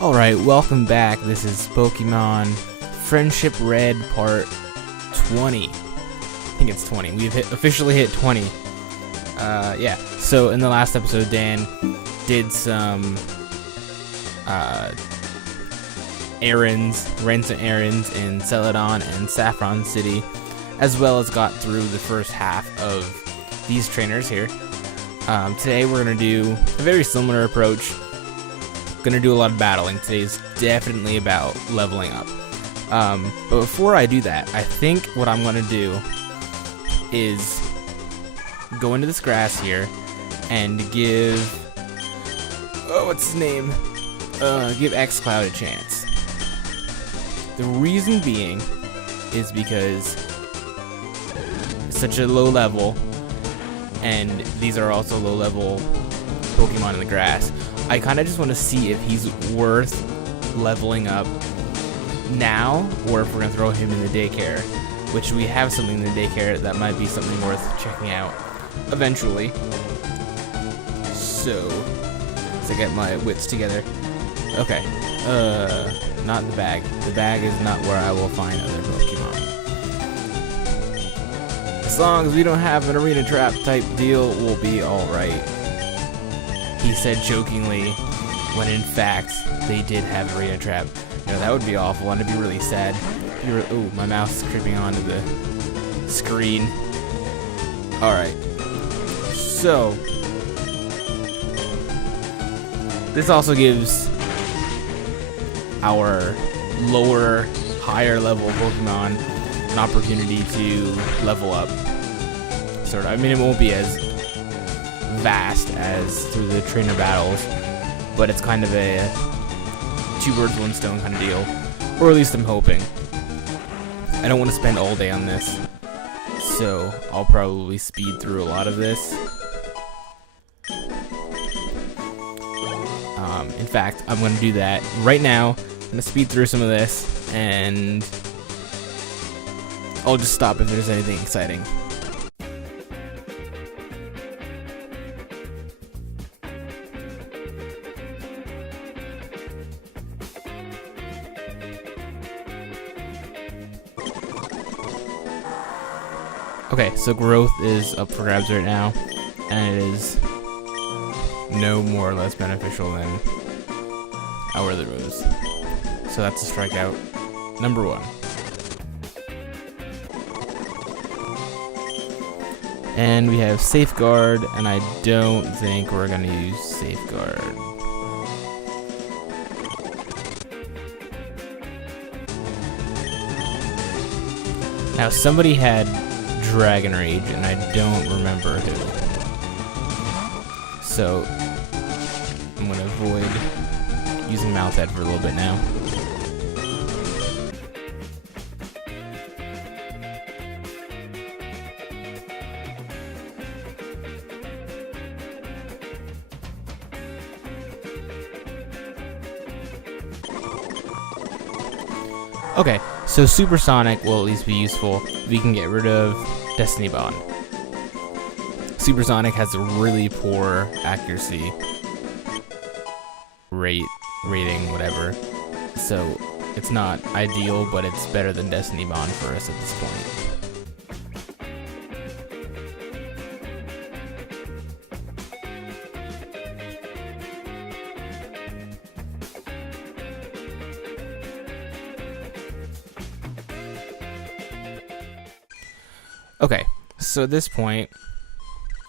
Alright, welcome back. This is Pokemon Friendship Red Part 20. I think it's 20. We've officially hit 20. Yeah. So in the last episode, Dan did some errands, ran some errands in Celadon and Saffron City, as well as got through the first half of these trainers here. Today we're going to do a very similar approach. Gonna do a lot of battling. Today's definitely about leveling up. But before I do that, I think what I'm gonna do is go into this grass here and give what's his name? Give xCloud a chance. The reason being is because it's such a low level, and these are also low level Pokemon in the grass. I kind of just want to see if he's worth leveling up now, or if we're going to throw him in the daycare, which we have something in the daycare that might be something worth checking out eventually. So, let's get my wits together. Okay, not the bag. The bag is not where I will find other Pokemon. As long as we don't have an arena trap type deal, we'll be alright. He said jokingly, when in fact they did have arena trap. You know, that would be awful, and it'd be really sad. Ooh, my mouse is creeping onto the screen. Alright. So, this also gives our higher level Pokemon an opportunity to level up. Sort of. I mean, it won't be as vast as through the trainer battles, but it's kind of a two birds one stone kind of deal, or at least I'm hoping. I don't want to spend all day on this, so I'll probably speed through a lot of this. In fact, I'm going to do that right now. I'm going to speed through some of this, and I'll just stop if there's anything exciting. Okay, so growth is up for grabs right now, and it is no more or less beneficial than our other moves. So that's a strikeout number 1. And we have Safeguard, and I don't think we're going to use Safeguard. Now, somebody had Dragon Rage, and I don't remember who. So, I'm going to avoid using Mouthhead for a little bit now. Okay, so Supersonic will at least be useful. We can get rid of Destiny Bond. Supersonic has a really poor accuracy rating, whatever. So it's not ideal, but it's better than Destiny Bond for us at this point. Okay, so at this point,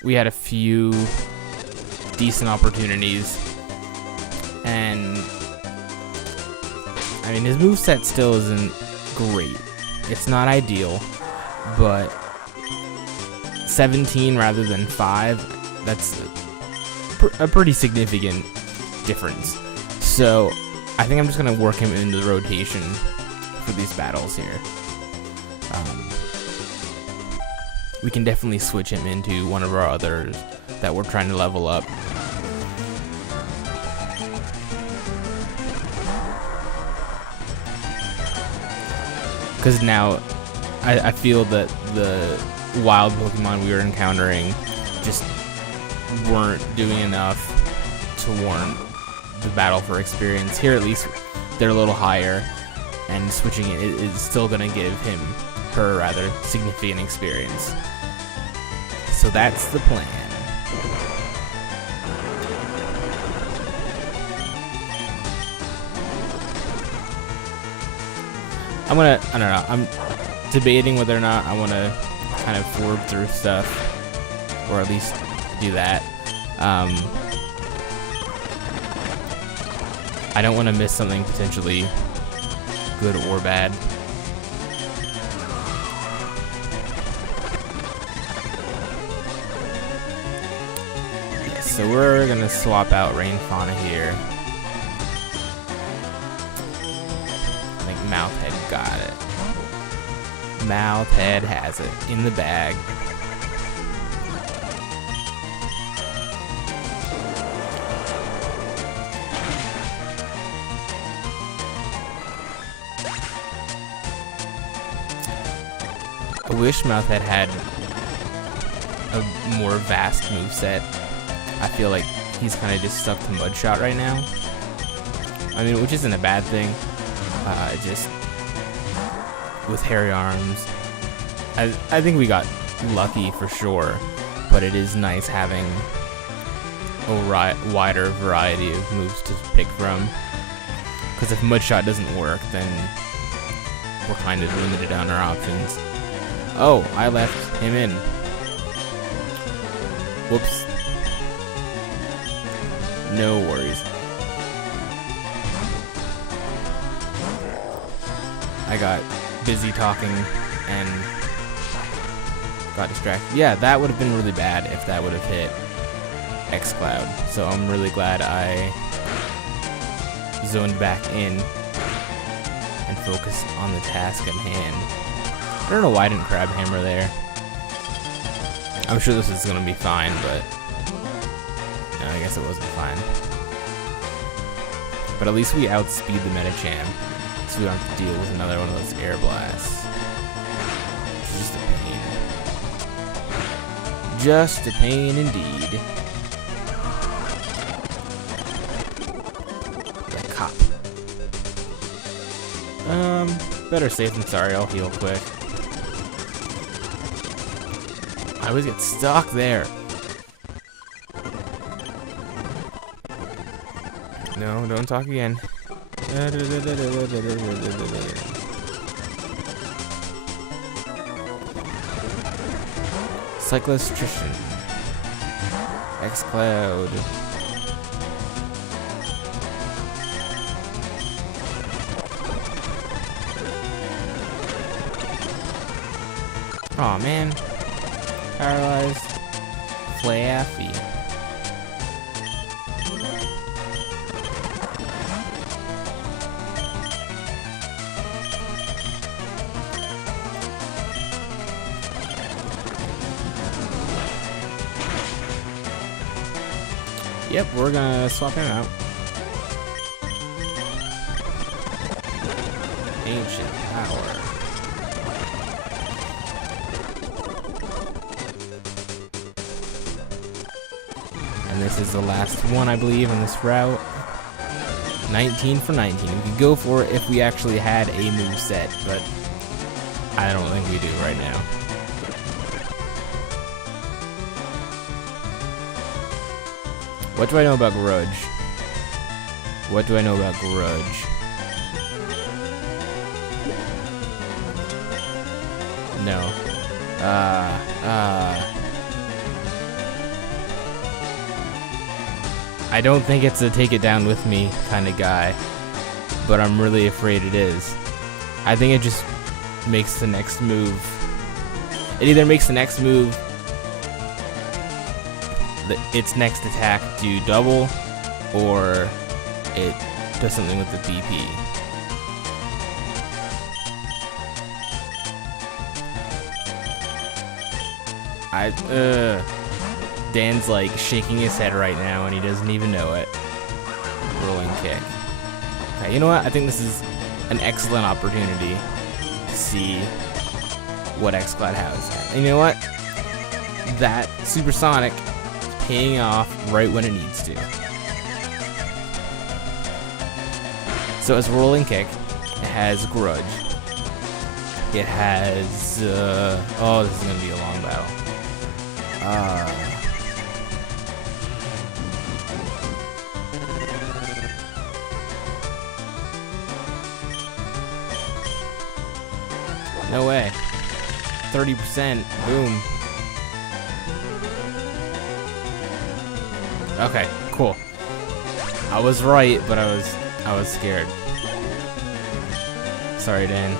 we had a few decent opportunities, and I mean, his moveset still isn't great. It's not ideal, but 17 rather than 5, that's a pretty significant difference. So I think I'm just going to work him into the rotation for these battles here. We can definitely switch him into one of our others that we're trying to level up. Because now I feel that the wild Pokemon we were encountering just weren't doing enough to warrant the battle for experience. Here at least they're a little higher, and switching it is still going to give her rather, significant experience. So that's the plan. I don't know, I'm debating whether or not I want to kind of forward through stuff, or at least do that. I don't want to miss something potentially good or bad. Yeah, so we're going to swap out Rain Fauna here. I think Mouthhead got it. Mouthhead has it in the bag. I wish Mouthhead had a more vast moveset. I feel like he's kind of just stuck to Mudshot right now. I mean, which isn't a bad thing. Just with hairy arms, I think we got lucky for sure, but it is nice having a wider variety of moves to pick from. Because if Mudshot doesn't work, then we're kind of limited on our options. Oh, I left him in. Whoops. No worries. I got busy talking and got distracted. Yeah, that would have been really bad if that would have hit xCloud. So I'm really glad I zoned back in and focused on the task at hand. I don't know why I didn't Crab Hammer there. I'm sure this is going to be fine, but no, I guess it wasn't fine. But at least we outspeed the Metacham, so we don't have to deal with another one of those air blasts. It's just a pain. Just a pain indeed. The cop. Better safe than sorry, I'll heal quick. I always get stuck there. No, don't talk again. Cyclostrician. xCloud. Aw, man. Paralyzed. Flaffy. Yep, we're gonna swap him out. Ancient power. And this is the last one, I believe, in this route. 19 for 19. We could go for it if we actually had a moveset, but I don't think we do right now. What do I know about Grudge? What do I know about Grudge? No. I don't think it's a take it down with me kind of guy, but I'm really afraid it is. I think it just makes the next move. It either makes the next move, its next attack do double, or it does something with the BP. Dan's like shaking his head right now and he doesn't even know it. Rolling kick. Okay, you know what? I think this is an excellent opportunity to see what xCloud has. And you know what? That supersonic paying off right when it needs to. So it's rolling kick. It has grudge. It has oh, this is gonna be a long battle. No way. 30%. Boom. Okay, cool. I was right, but I was scared. Sorry, Dan.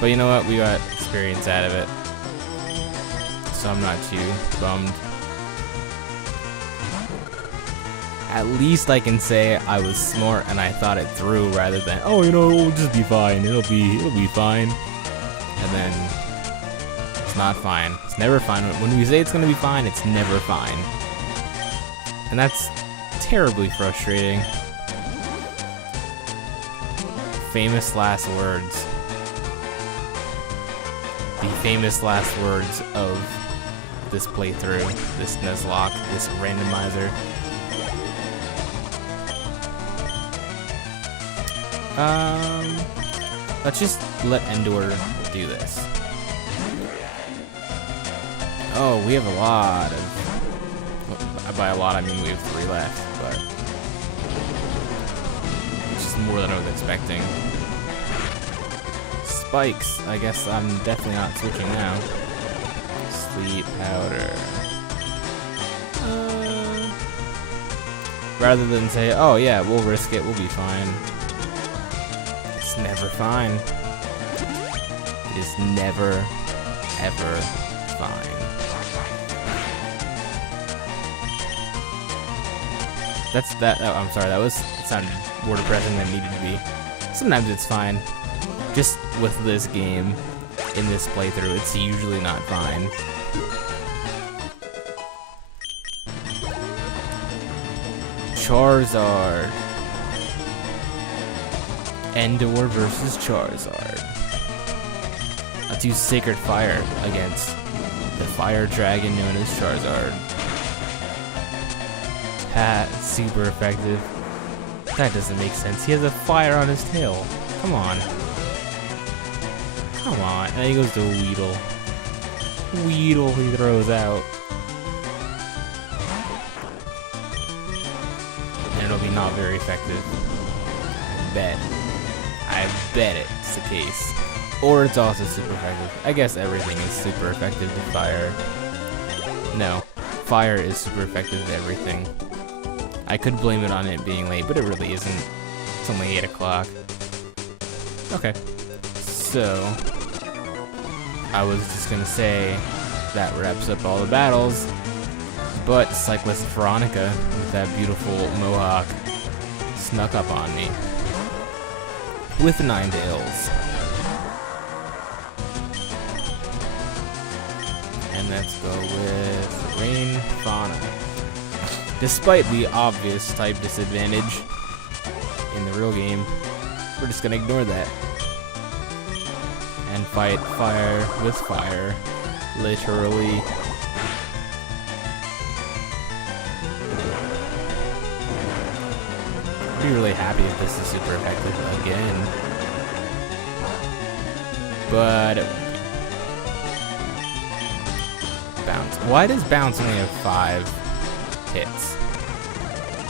But you know what? We got experience out of it. So I'm not too bummed. At least I can say I was smart and I thought it through rather than, oh, you know, it'll just be fine. It'll be fine. And then it's not fine. It's never fine. When we say it's gonna be fine, it's never fine. And that's terribly frustrating. Famous last words. The famous last words of this playthrough, this Nuzlocke, this randomizer. Let's just let Endor do this. Oh, we have a lot of... By a lot, I mean we have 3 left, but... Which is more than I was expecting. Spikes. I guess I'm definitely not switching now. Sleep powder. Rather than say, oh yeah, we'll risk it, we'll be fine. It's never fine. It is never, ever fine. That's that. Oh, I'm sorry. It sounded more depressing than it needed to be. Sometimes it's fine. Just with this game, in this playthrough, it's usually not fine. Charizard. Endor versus Charizard. Let's use Sacred Fire against the fire dragon known as Charizard. Ha, super effective. That doesn't make sense. He has a fire on his tail. Come on. Come on. And then he goes to Weedle. Weedle he throws out. And it'll be not very effective. I bet it's the case. Or it's also super effective. I guess everything is super effective with fire. No. Fire is super effective with everything. I could blame it on it being late, but it really isn't. It's only 8 o'clock. Okay. So, I was just gonna say that wraps up all the battles, but Cyclist Veronica with that beautiful mohawk snuck up on me with Ninetales. And let's go with Rain Fauna. Despite the obvious type disadvantage in the real game, we're just gonna ignore that and fight fire with fire, literally. I'd be really happy if this is super effective again, but bounce. Why does bounce only have 5 hits?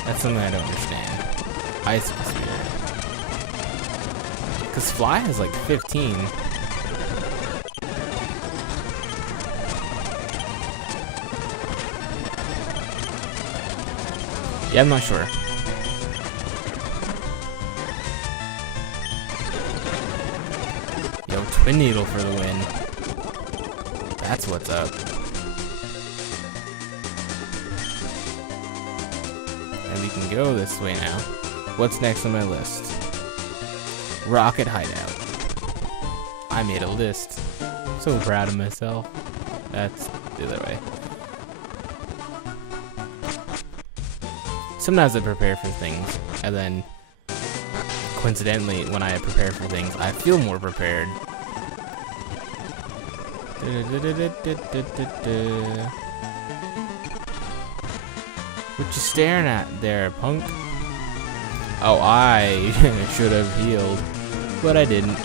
That's something I don't understand. Ice Spirit. Because Fly has like 15. Yeah, I'm not sure. Yo, Twin Needle for the win. That's what's up. And we can go this way now. What's next on my list? Rocket Hideout. I made a list. So proud of myself. That's the other way. Sometimes I prepare for things, and then coincidentally, when I prepare for things, I feel more prepared. What you staring at there, punk? Oh, I should have healed, but I didn't.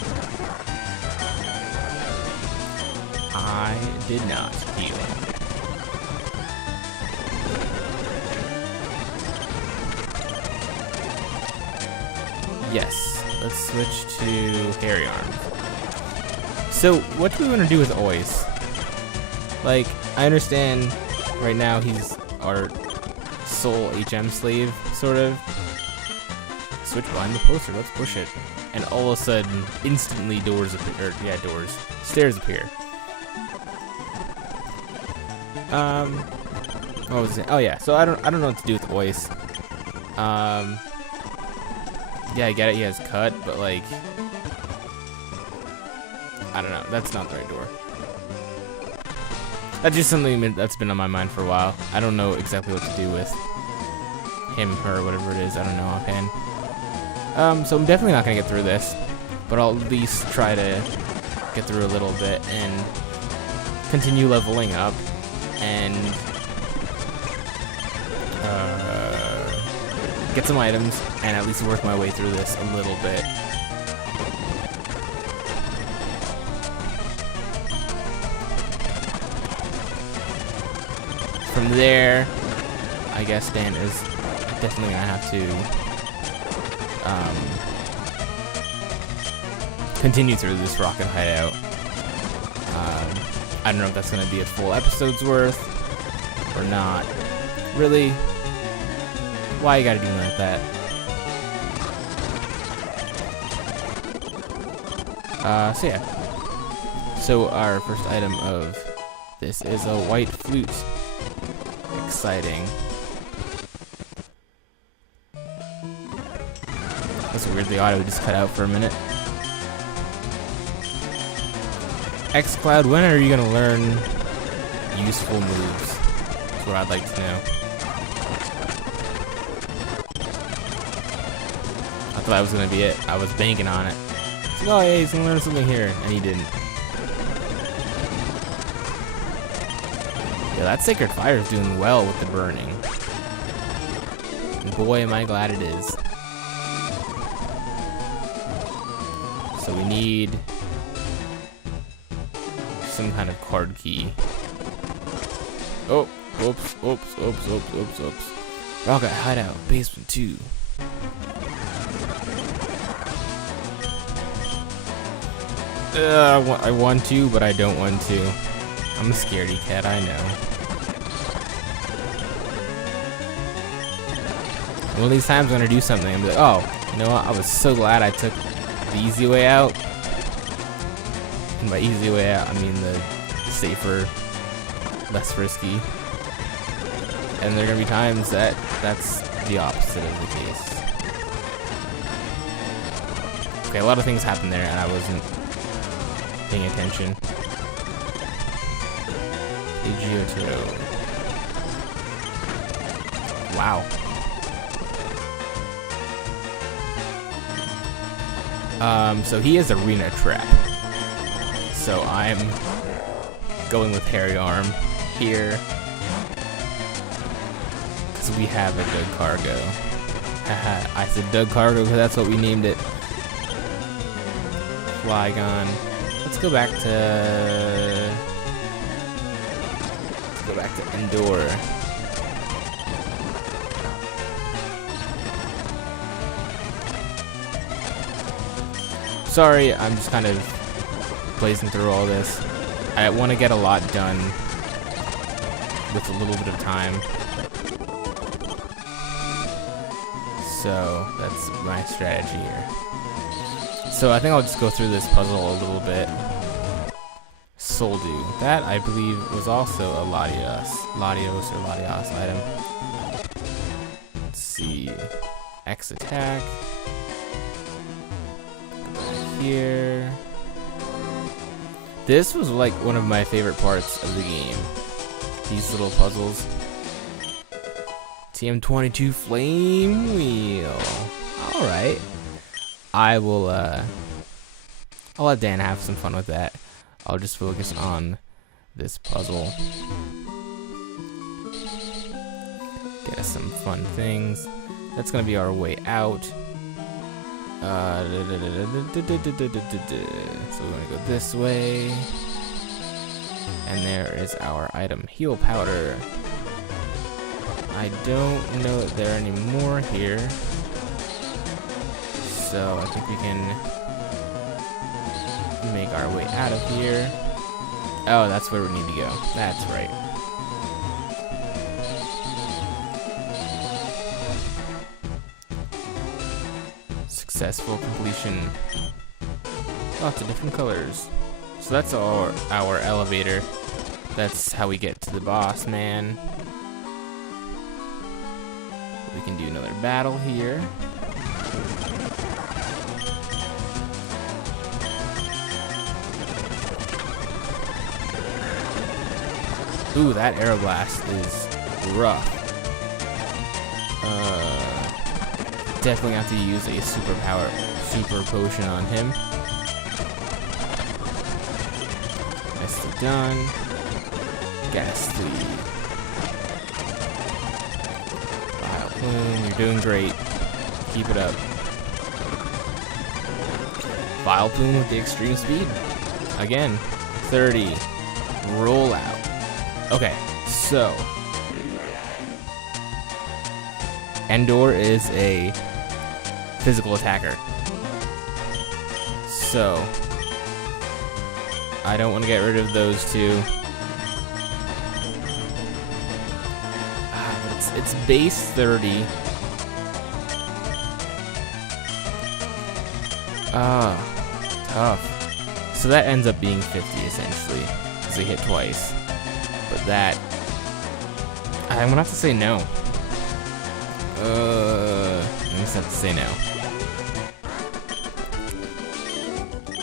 I did not heal. Yes, let's switch to Hairy Arms. So, what do we want to do with Ois? Like, I understand right now he's our sole HM slave, sort of. Switch behind the poster, let's push it. And all of a sudden, instantly doors appear, stairs appear. What was it? Oh yeah, so I don't know what to do with Ois. Yeah, I get it, he has cut, but like, I don't know, that's not the right door. That's just something that's been on my mind for a while. I don't know exactly what to do with him, her, whatever it is, I don't know offhand. So I'm definitely not gonna get through this, but I'll at least try to get through a little bit and continue leveling up and get some items and at least work my way through this a little bit. From there, I guess Dan is definitely gonna have to continue through this Rocket Hideout. I don't know if that's gonna be a full episode's worth or not. Really? Why you gotta do like that? So yeah. So our first item of this is a white flute. Exciting. That's weird, the audio just cut out for a minute. xCloud, when are you gonna learn useful moves? That's what I'd like to know. I thought that was gonna be it. I was banking on it. It's like, oh yeah, he's gonna learn something here, and he didn't. Yeah, that Sacred Fire is doing well with the burning. And boy, am I glad it is. So we need some kind of card key. Oh, oops. Rocket Hideout, basement 2. I want to, but I don't want to. I'm a scaredy cat, I know. One of these times I'm gonna do something and be like, oh, you know what? I was so glad I took the easy way out. And by easy way out, I mean the safer, less risky. And there are gonna be times that that's the opposite of the case. Okay, a lot of things happened there, and I wasn't paying attention. Agioto. Wow. So he has Arena Trap. So I'm going with Hairy Arm here. Because we have a Doug Cargo. Haha, I said Doug Cargo because that's what we named it. Flygon. Let's go back to Endure. Sorry, I'm just kind of blazing through all this. I want to get a lot done with a little bit of time. So that's my strategy here. So I think I'll just go through this puzzle a little bit. Soldu. That, I believe, was also a Latios item. Let's see. X attack. Go back here. This was like one of my favorite parts of the game. These little puzzles. TM22 Flame Wheel. Alright. I'll let Dan have some fun with that. I'll just focus on this puzzle. Get us some fun things. That's gonna be our way out. we're gonna go this way. And there is our item, heal powder. I don't know that there are any more here. So I think we can make our way out of here. Oh, that's where we need to go. That's right. Successful completion. Lots of different colors. So that's our elevator. That's how we get to the boss man. We can do another battle here. Ooh, that arrow blast is rough. Definitely have to use a super potion on him. Nicely done. Ghastly. Vile Plume, you're doing great. Keep it up. Vile Plume with the extreme speed. Again, 30. Roll out. Okay, so Endor is a physical attacker. So I don't want to get rid of those two. But it's base 30. Tough. So that ends up being 50 essentially, because they hit twice. But that, I'm gonna have to say no. I'm just have to say no.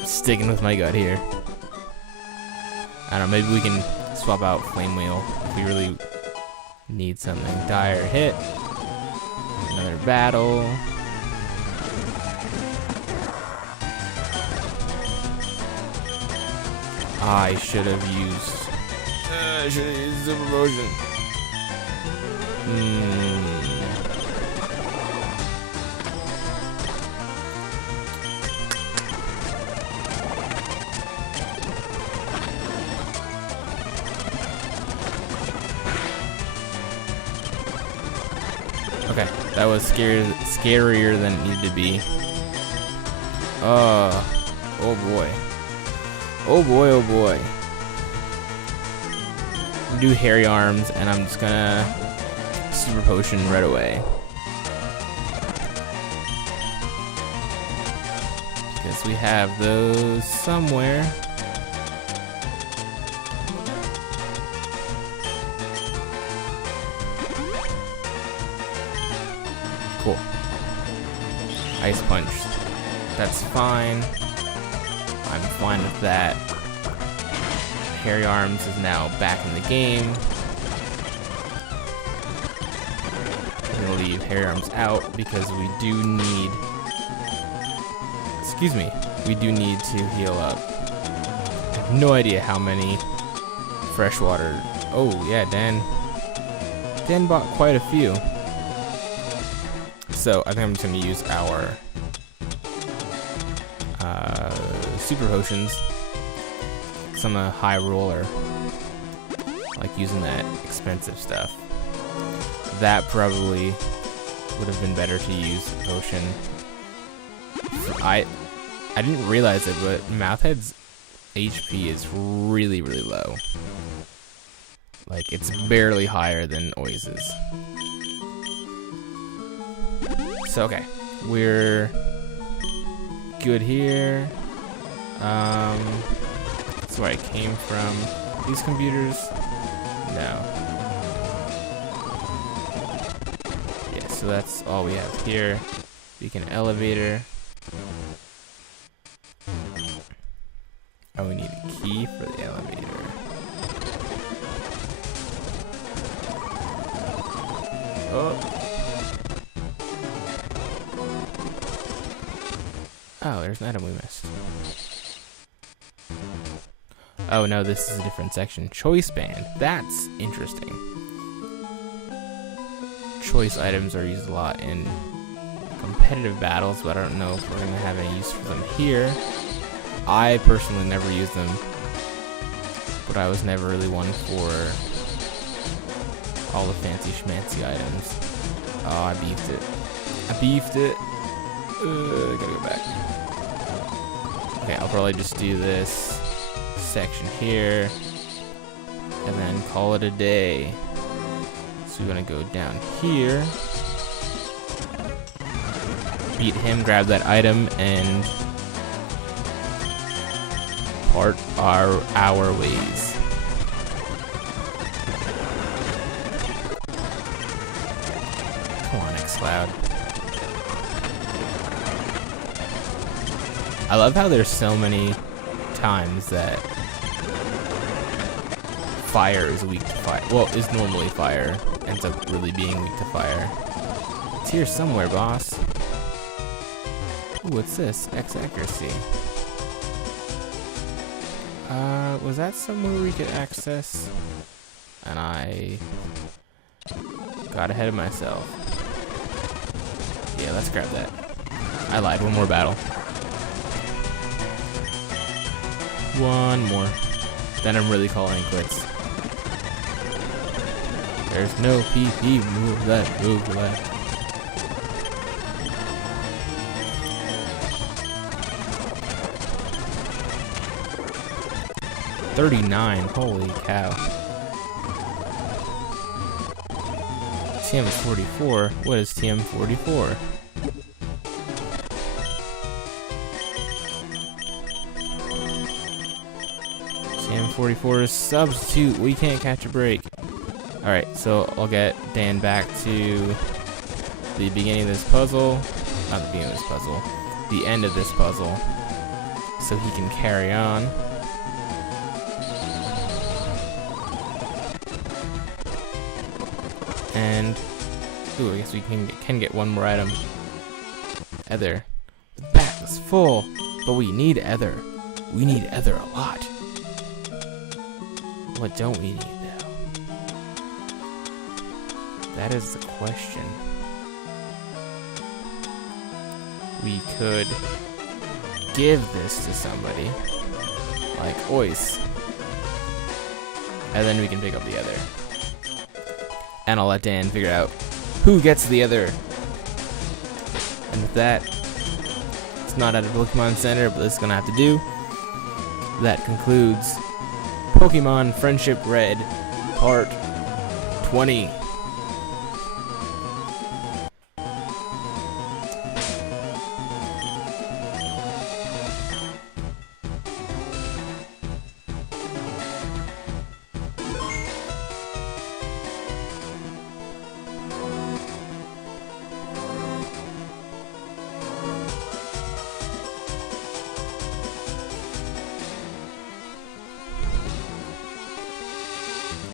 Sticking with my gut here. I don't know, maybe we can swap out Flame Wheel if we really need something. Dire hit. Another battle. I should have used super potion. Okay, that was scarier than it needed to be. Oh boy. Oh boy, oh boy. Do hairy arms, and I'm just gonna super potion right away. Because we have those somewhere. Cool. Ice punch. That's fine. I'm fine with that. Hairy Arms is now back in the game. I'm gonna leave Hairy Arms out because we do need, we do need to heal up. I have no idea how many freshwater. Oh yeah, Dan bought quite a few. So I think I'm just gonna use our super potions. I'm a high roller, like using that expensive stuff. That probably would have been better to use potion. I didn't realize it, but Mouthhead's HP is really low. Like it's barely higher than Oiz's. So okay, we're good here. That's where I came from. These computers? No. Yeah, so that's all we have here. Beacon elevator. Oh, we need a key for the elevator. Oh, there's an item we missed. Oh no, this is a different section. Choice band. That's interesting. Choice items are used a lot in competitive battles, but I don't know if we're gonna have any use for them here. I personally never use them, but I was never really one for all the fancy schmancy items. Oh, I beefed it. I beefed it. I gotta go back. Okay, I'll probably just do this section here and then call it a day. So we're gonna go down here, beat him, grab that item, and part our ways. Come on, X-Cloud. I love how there's so many times that fire is weak to fire. Well, is normally fire, ends up really being weak to fire. It's here somewhere, boss. Ooh, what's this? X accuracy. Was that somewhere we could access? And I got ahead of myself. Yeah, let's grab that. I lied, one more battle. One more. Then I'm really calling quits. There's no PP, move left, move left. $39, holy cow. TM is 44. What is TM 44? TM 44 is substitute. We can't catch a break. Alright, so I'll get Dan back to the beginning of this puzzle. Not the beginning of this puzzle. The end of this puzzle. So he can carry on. And, ooh, I guess we can get one more item. Ether. The back is full, but we need Ether. We need Ether a lot. What don't we need, though? That is the question. We could give this to somebody, like Ois, and then we can pick up the Ether. And I'll let Dan figure out who gets the Ether. And with that, it's not at a Pokemon Center, but this is gonna have to do. That concludes Pokemon Friendship Red, Part 20.